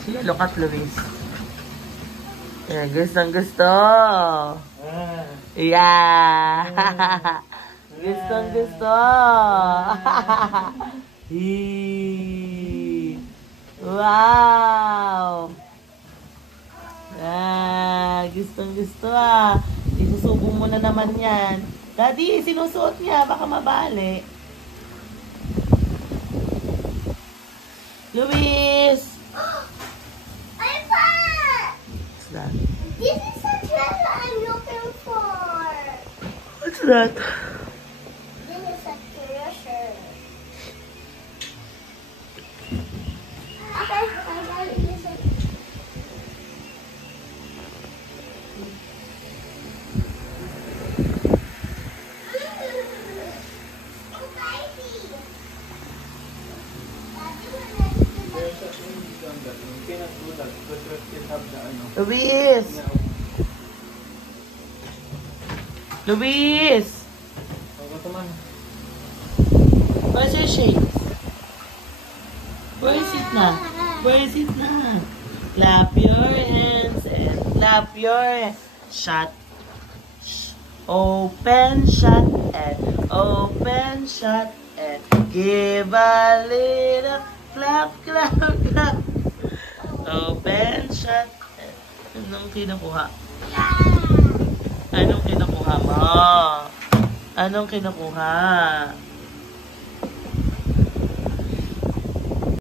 Sige, look at Luis. Yeah, gustong gusto. Yeah. Gustong gusto. Wow. Gustong gusto ah. Isusubong mo na naman yan. Daddy, sinusuot niya. Baka mabali. Luis! I found! What's that? This is the treasure I'm looking for. What's that? This is a treasure. Okay, I got it. This is Luis! Luis! Where's your shades? Where is it na? Where is it na? Clap your hands and clap your shut. Open, shut, and open, shut, and give a little clap, clap, clap. Open, shut, and... Anong kinukuha? Anong kinukuha mo? Anong kinukuha?